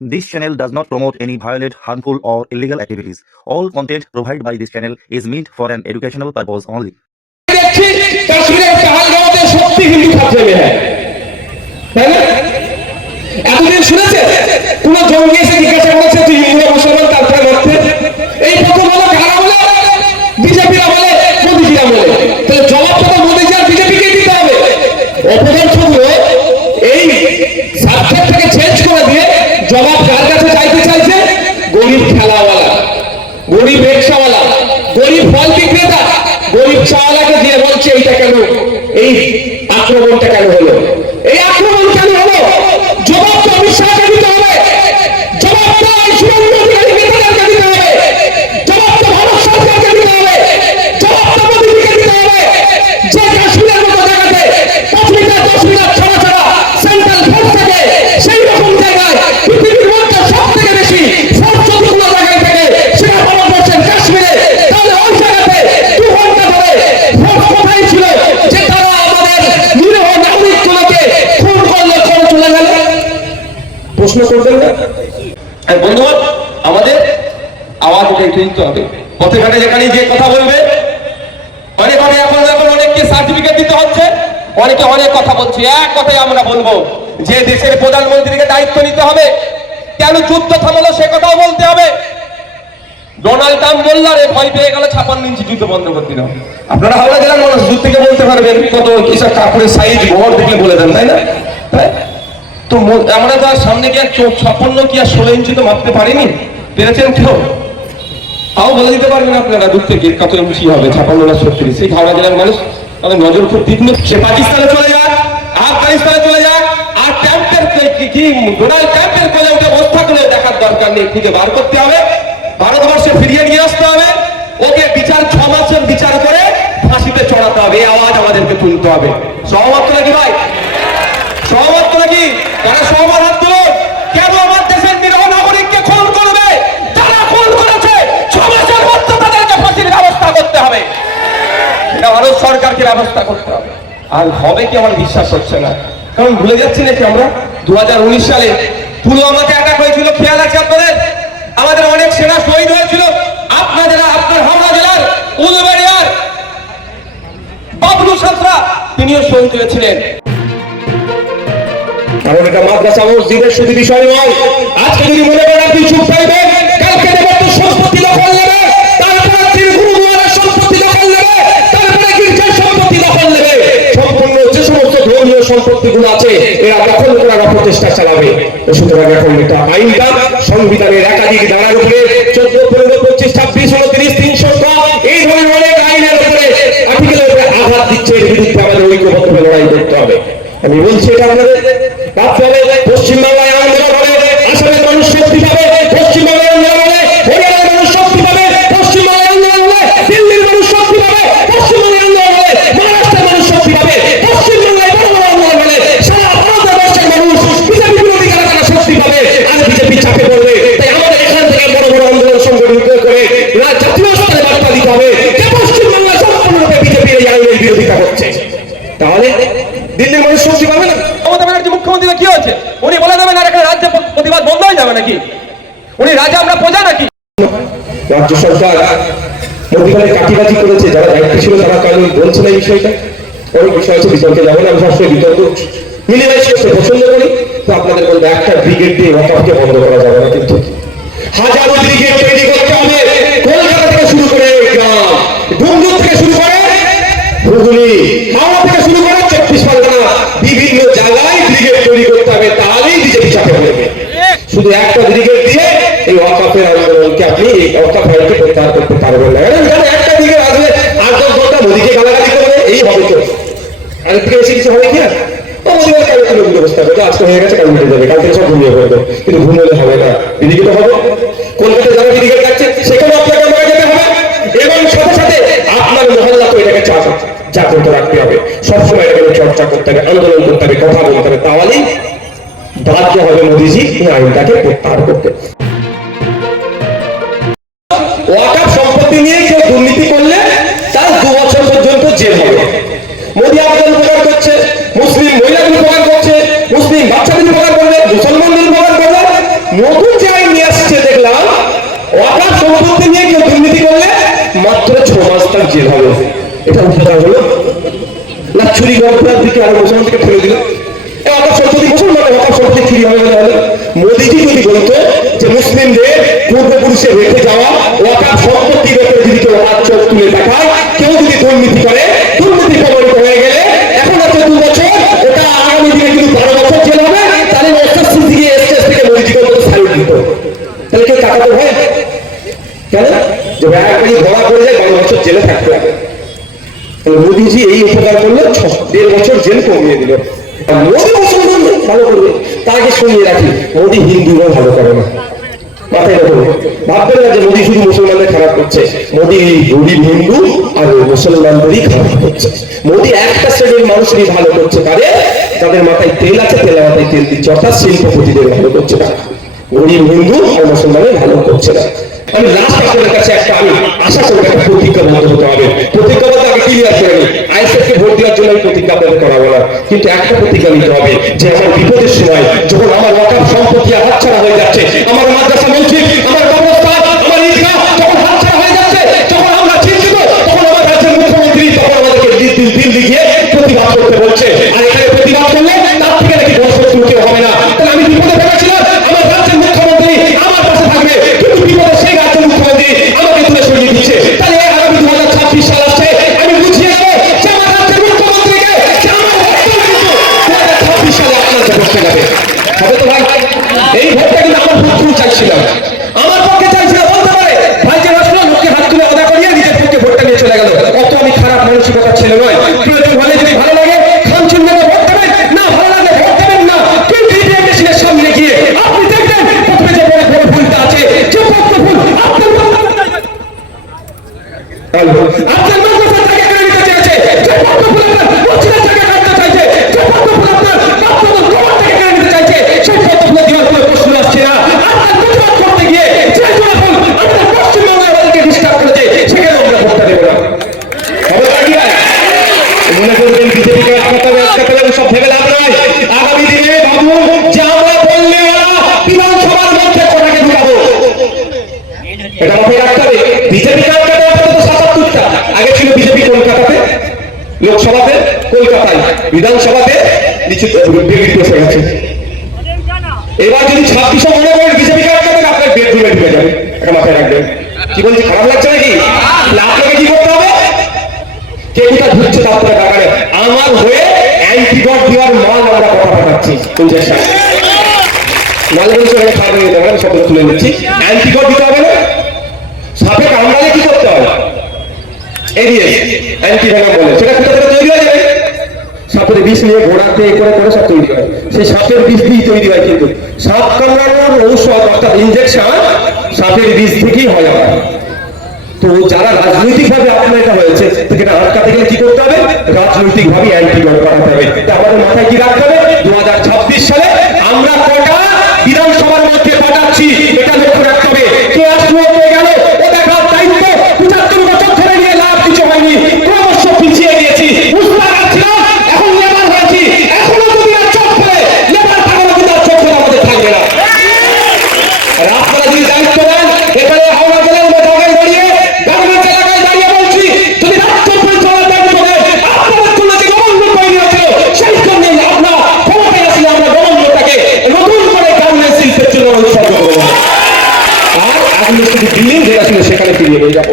This channel does not promote any violent, harmful, or illegal activities. All content provided by this channel is meant for an educational purpose only. কাশ্মীরের পাহাড়গাঁওতে সত্যি হিন্দু খাদ্যে হ্যাঁ তাই না? এতদিন শুনেছে কোন জঙ্গি এসে জিজ্ঞাসা করেছে তুই হিন্দু মুসলমান তারপরে মরতে? এই প্রথম হলো কারা বলে? বিজেপিরা বলে, মোদীজিরা বলে। তাহলে জবাবটা তো মোদীজি আর বিজেপিকে দিতে হবে। অপদার্থগুলো এই সাবজেক্টটাকে চেঞ্জ করে দিয়ে জবাব কার কাছে চাইতে চাইছে? গরিব খেলাওয়ালা, গরিব রিক্সাওয়ালা, গরিব ফল বিক্রেতা, গরিব চাওয়ালাকে দিয়ে বলছে এইটা কেন, এই আক্রমণটা কেন হলো, এই আক্রমণ কেন হলো? জবাব তো অমিত শাহকে দিতে হবে, জবাব তো শুভেন্দু অধিকারী নেতাদেরকে দিতে হবে, জবাব তো ভারত সরকারকে দিতে হবে, জবাব তো মোদীজিকে দিতে হবে। যে কাশ্মীরের মতো জায়গাতে 5 মিটার 10 মিটার ছাড়া ছাড়া সেন্ট্রাল ফোর্স থাকে, সেই রকম জায়গায় পৃথিবীর মধ্যে সব থেকে বেশি ফোর্স যতগুলো জায়গায় থাকে সেটা ভারতবর্ষের কাশ্মীরে। তাহলে ওই জায়গাতে 2 ঘন্টা ধরে ফোর্স কোথায় ছিল যে তারা আমাদের নিরীহ নাগরিকগুলোকে খুন করলে করে চলে গেল? প্রশ্ন করবেন না? বন্ধুগণ, আমাদের আওয়াজ উঠাই তুলতে হবে। পথে ঘাটে যেখানে যে কথা বলবে, অনেক এখন অনেককে সার্টিফিকেট দিতে হচ্ছে, অনেকে অনেক কথা বলছে। এক কথাই আমরা বলবো যে দেশের প্রধানমন্ত্রীকে দায়িত্ব নিতে হবে। কেন যুদ্ধ থামালো সে কথাও বলতে হবে। ডোনাল্ড ট্রাম্প বলল রে ভয় পেয়ে গেল 56 ইঞ্চি যুদ্ধ বন্ধ করে দিল। আপনারা হাওড়া জেলার মানুষ, দূর থেকে বলতে পারবেন কত কিসব কাপড়ের সাইজ ঘর দেখলে বলে দেন, তাই না? তো আমরা তো আর সামনে গিয়ে 56 কি আর 16 ইঞ্চি তো মাপতে পারিনি, পেরেছেন কেউ? তাও বলে দিতে পারবেন আপনারা দূর থেকে কত ইঞ্চি হবে, 56 না 36? সেই হাওড়া জেলার মানুষ তাদের নজর খুব তীক্ষ্ণ। সে পাকিস্তানে চলে যাক, আফগানিস্তানে চলে যাক, আর ট্রাম্পের কি ডোনাল্ড ট্রাম্পের কোলে উঠে বসে থাকলে দেখার দরকার নেই, খুঁজে বার করতে হবে, ভারতবর্ষে ফিরিয়ে নিয়ে আসতে হবে, ওকে বিচার 6 মাসের বিচার করে ফাঁসিতে চড়াতে হবে। এই আওয়াজ আমাদেরকে তুলতে হবে। সহমত নাকি ভাই? সহমত নাকি? তারা সহমত হাত তুলুন। কেন আমার দেশের নিরীহ নাগরিককে খুন করবে? তারা খুন করেছে, 6 মাসের মধ্যে তাদেরকে ফাঁসির ব্যবস্থা করতে হবে। এটা ভারত সরকারকে ব্যবস্থা করতে হবে। আর হবে কি আমার বিশ্বাস হচ্ছে না, কারণ ভুলে যাচ্ছি নাকি আমরা 2019 সালে পুলওয়ামাতে অ্যাটাক হয়েছিল, খেয়াল আছে আপনাদের? আমাদের অনেক সেনা শহীদ হয়েছিল। আপনার হাওড়া জেলার উলুবেড়িয়ার বাবলু সাঁতরা তিনিও শহীদ হয়েছিলেন। কারণ এটা মাদ্রাসা মসজিদের শুধু বিষয় নয়। আজকে যদি মনে করেন আপনি চুপ থাকবেন, কালকে দেবত্ব সম্পত্তি দখল নেবে, তারপরে তিনি গুরুদুয়ারের সম্পত্তি দখল নেবে, তারপরে গির্জার সম্পত্তি দখল নেবে, সম্পূর্ণ যে সমস্ত ধর্মীয় সম্পত্তিগুলো আছে এরা দখল করার প্রচেষ্টা চালাবে। সুতরাং এখন এটা আইনটা সংবিধানের একাধিক ধারার উপরে 14, 15, 25, 26, 29, 300 এই ধরনের অনেক আইনের উপরে আর্টিকেলের উপরে আঘাত দিচ্ছে। এর বিরুদ্ধে আমাদের ঐক্যবদ্ধভাবে লড়াই করতে হবে। আমি বলছি এটা আপনাদের রাখতে হবে। পশ্চিমবাংলায় আন্দোলন হবে, আসামের মানুষ শক্তি পাবে, পশ্চিমবাংলায় আন্দোলন হবে, হরিয়ানার মানুষ শক্তি পাবে, পশ্চিমবাংলায় আন্দোলন হবে, দিল্লির মানুষ শক্তি পাবে, পশ্চিমবাংলায় আন্দোলন হবে, মহারাষ্ট্রের মানুষ শক্তি পাবে, পশ্চিমবাংলায় বড় বড় আন্দোলন হলে সারা ভারতবর্ষের মানুষ বিজেপি বিরোধী তারা শক্তি পাবে, আর বিজেপি চাপে পড়বে। তাই আমাদের এখান থেকে বড় বড় আন্দোলন সংগঠিত করে জাতীয় স্তরে বার্তা দিতে হবে যে পশ্চিমবাংলায় সম্পূর্ণরূপে বিজেপির এই আইনের বিরোধিতা হচ্ছে। তাহলে দিল্লির মানুষ শক্তি পাবে না। মমতা ব্যানার্জি মুখ্যমন্ত্রী কি হচ্ছে? উনি বলে দেবেন আর এখানে রাজ্যে প্রতিবাদ বন্ধ হয়ে যাবে নাকি? উনি রাজা, আমরা প্রজা নাকি? রাজ্য সরকার মধ্যখানে কাটিবাজি করেছে, যারা দায়িত্ব ছিল তারা কারণ বলছে না এই বিষয়টা। অনেক বিষয় আছে, বিতর্কে যাবো না, আমি সবসময় বিতর্ক মিনিমাইজ করতে পছন্দ করি। তো আপনাদের বলবো একটা ব্রিগেড দিয়ে ওয়াকফকে বন্ধ করা যাবে না, কিন্তু হাজারো ব্রিগেড তৈরি করতে হবে। কলকাতা থেকে শুরু করে ডুমডুম থেকে শুরু করে হুগলি, হাওড়া থেকে শুরু করে 24 পরগনা, বিভিন্ন জায়গায় ব্রিগেড তৈরি করতে হবে। তাহলেই বিজেপি চাপে পড়বে। শুধু একটা ব্রিগেড দিয়ে এই ওয়াকফের আন্দোলনকে আপনি ওয়াকফ আইনকে প্রত্যাহার করতে পারবেন না। একটা ব্রিগেড আসবে 8-10 ঘন্টা মোদীকে গালাগালি করবে, এই হবে তো। আর থেকে বেশি কিছু হবে কি না? মোদী বলে কালকে নতুন ব্যবস্থা করবে, আজকে হয়ে গেছে কাল মিটে যাবে, কাল থেকে সব ঘুমিয়ে পড়বে। কিন্তু ঘুমলে হবে না, ব্রিগেড হবে। কলকাতায় যারা ব্রিগেড যাচ্ছে সেখানে আপনাকে আমাকে যেতে হবে, এবং সাথে সাথে আপনার মহল্লা তো এটাকে জাগ্রত রাখতে হবে। সবসময় এটাকে চর্চা করতে হবে, আন্দোলন করতে হবে, কথা বলতে হবে। তাহলেই বাধ্য হবে মোদীজি এই আইনটাকে প্রত্যাহার করতে। ওয়াকফ সম্পত্তি নিয়ে কেউ দুর্নীতি করলে তার 2 বছর পর্যন্ত জেল হবে। মোদী আপনাদের উপকার করছে, মুসলিম মহিলাদের উপকার করছে, মুসলিম বাচ্চাদের উপকার করবে, মুসলমানদের উপকার করবে। মোদী নতুন যে আইন নিয়ে আসছে দেখলাম, ওয়াকাফ সম্পত্তি নিয়ে কেউ দুর্নীতি করলে মাত্র 6 মাস তার জেল হবে। এটা উপকার হলো না? চুরি গল্পের দিকে আরো মুসলমানকে ঠেলে দিল। ওয়াকাফ সম্পত্তি মুসলমানের ওয়াকাফ সম্পত্তি চুরি হবে না হলে? মোদিজি যদি বলতো যে মুসলিমদের পূর্বপুরুষে রেখে যাওয়া ওয়াকাফ সম্পত্তির ব্যাপারে যদি কেউ হাত চোখ তুলে দেখায়, কেউ যদি দুর্নীতি করে, দুর্নীতি প্রমাণিত হয়ে গেলে এখন আছে 2 বছর, ওটা আগামী দিনে কিন্তু 12 বছর জেল হবে। তাহলে এসএসসি থেকে এসএস থেকে মোদিজি করতে স্যালুট দিত। তাহলে কেউ টাকা তো হয় কেন? যে একবারই ধরা পড়ে যায় 12 বছর জেলে থাকতে হবে। মোদিজি এই উপকার করলো, 1.5 বছর জেল কমিয়ে দিল। মোদি মুসলমান ভালো করবে, তার আগে শুনিয়ে রাখি, মোদি হিন্দুরাও ভালো করে না। মাথায় রাখবে, ভাববেন না যে মোদি শুধু মুসলমানদের খারাপ করছে। মোদি গরিব হিন্দু আর মুসলমানদেরই খারাপ করছে। মোদি একটা শ্রেণীর মানুষেরই ভালো করছে, কারে? যাদের মাথায় তেল আছে, তেলের মাথায় তেল দিচ্ছে, অর্থাৎ শিল্পপতিদের ভালো করছে না। গরিব হিন্দু আর মুসলমানের ভালো করছে না। আমি লাস্ট আপনাদের কাছে আমি আশা করি একটা প্রতিজ্ঞাবদ্ধ হতে হবে। প্রতিজ্ঞাবদ্ধ আগে ক্লিয়ার করে নিই, আইএসএফকে ভোট দেওয়ার জন্য আমি প্রতিজ্ঞাবদ্ধ করাবো না, কিন্তু একটা প্রতিজ্ঞা নিতে হবে যে আমার বিপদের সময় যখন আমার ওয়াকাফ সম্পত্তি হাতছাড়া হয়ে যাচ্ছে, আমার মাদ্রাসা মসজিদ, আমার কবরস্থান, আমার ঈদগাহ যখন হাতছাড়া হয়ে যাচ্ছে, যখন আমরা চিন্তিত, তখন আমার রাজ্যের মুখ্যমন্ত্রী তখন আমাদেরকে দিল্লি গিয়ে প্রতিবাদ করতে বলছে। আর এখানে প্রতিবাদ করলে তার থেকে নাকি বড় শত্রুকে হবে না। তাহলে আমি বিপদে ভেবেছিলাম আমার রাজ্যের মুখ্যমন্ত্রী আমার পাশে থাকবে, কিন্তু বিপদে সেই রাজ্যের মুখ্যমন্ত্রী আমাকে তুলে সরিয়ে দিচ্ছে। তাহলে আগামী 2026 সাল আসছে, আমি বুঝিয়ে দেবো যে আমার রাজ্যের মুখ্যমন্ত্রীকে যে আমার ভোট কিন্তু 2026 সালে আপনার বসতে যাবে। হবে তো ভাই? এই ভোটটা কিন্তু আমার পক্ষে চাইছিলাম, আমার পক্ষে চাইছিলাম। বলতে পারে ভাই যে আসলো লোককে হাত তুলে আদা করিয়ে নিজের পক্ষে ভোটটা নিয়ে চলে গেল। অত আমি খারাপ মানসিকতার ছেলে নয়। প্রয়োজন হলে যদি ভালো লাগে খামচুন্নাকে ভোট দেবেন, না ভালো লাগে ভোট দেবেন না। কিন্তু ইভিএম মেশিনের সামনে গিয়ে আপনি দেখবেন প্রথমে যে বড় বড় ভুলটা আছে, যে পক্ষ ভুল আপনার মাদ্রাসা থেকে কেড়ে নিতে চেয়েছে, যে পক্ষ ভুল আপনার মসজিদের থেকে কাটতে চাইছে, যে পক্ষ ভুল আপনার বাচ্চাদের ঘর থেকে কেড়ে নিতে চাইছে, সেই পক্ষ ভুলে দেওয়ার কোনো প্রশ্ন আসছে না। আপনার প্রতিবাদ করতে গিয়ে যে কোনো ভুল আপনার পশ্চিমবঙ্গের আমাদেরকে ডিস্টার্ব করেছে, সেখানে আমরা ভোটটা দেবো না। হবে তো কি ভাই? মনে করবেন বিজেপিকে আটকাতে সব ভেবে লাভ নয়। আগামী দিনে ভাবুন যে আমরা বললে বিধানসভার মধ্যে কটাকে ঢুকাবো, এটা মাথায় রাখতে হবে। বিজেপি আটকাতে আপাতত 77টা, আগে ছিল বিজেপি কলকাতাতে, লোকসভাতে কলকাতায়, বিধানসভাতে নিচে বসে গেছে। এবার যদি 26 মনে করেন বিজেপি আটকাতে, আপনার বেডরুমে ঢুকে যাবে, এটা মাথায় রাখবেন। কি বলছি, খারাপ লাগছে নাকি? আপনাকে কি করতে হবে? কে কোথায় ঢুকছে তারপরে টাকা আমার হয়ে অ্যান্টিডট দেওয়ার মাল আমরা কথা পাঠাচ্ছি। নালে বলছে খাবার নিতে হবে, শব্দ তুলে নিচ্ছি। অ্যান্টিডট দিতে হবে না? সাপে কামড়ালে কি করতে হবে? এরিএস অ্যান্টিভেনাম বলে, সেটা কোথা থেকে তৈরি হয়ে যাবে? সাপের বিষ নিয়ে ঘোড়াতে করে করে সব তৈরি হয়, সেই সাপের বিষ দিয়ে তৈরি হয়। কিন্তু সাপ কামড়ানোর ঔষধ অর্থাৎ ইনজেকশন সাপের বিষ থেকেই হয়। তো যারা রাজনৈতিক ভাবে আপনার এটা হয়েছে, সেটা আটকাতে গেলে কি করতে হবে? রাজনৈতিক ভাবে অ্যান্টিডট করাতে হবে। আমাদের মাথায় কি রাখতে হবে? 2026 সালে আমরা কটা বিধানসভার মধ্যে পাঠাচ্ছি, এটা লক্ষ্য রাখতে হবে। কে আসলো কে গেল ও দেখার দায়িত্ব 75 বছর ধরে নিয়ে লাভ কিছু হয়নি, ক্রমশ পিছিয়ে গিয়েছি। উস্তাদ ছিলাম, এখন লেবার হয়েছি, এখনো যদি আর চোখ ফেলে লেবার থাকলে কিন্তু আর চোখ ফেলে আমাদের থাকবে না। আর আপনারা যদি দায়িত্ব দেন, এখানে হাওড়া জেলার জায়গায় দাঁড়িয়ে গার্মেন্টস এলাকায় দাঁড়িয়ে বলছি, যদি রাজ্য পরিচালনার দায়িত্ব দেন, আপনাদের জন্য যে গভর্নমেন্ট তৈরি হয়েছিল সেই জন্য আমরা ক্ষমতায় আসলে আমরা গভর্নমেন্টটাকে নতুন করে গার্মেন্টস শিল্পের জন্য উৎসর্গ করবো। আর আগামী শুধু দিল্লি যেটা ছিল সেখানে ফিরিয়ে নিয়ে যাবো।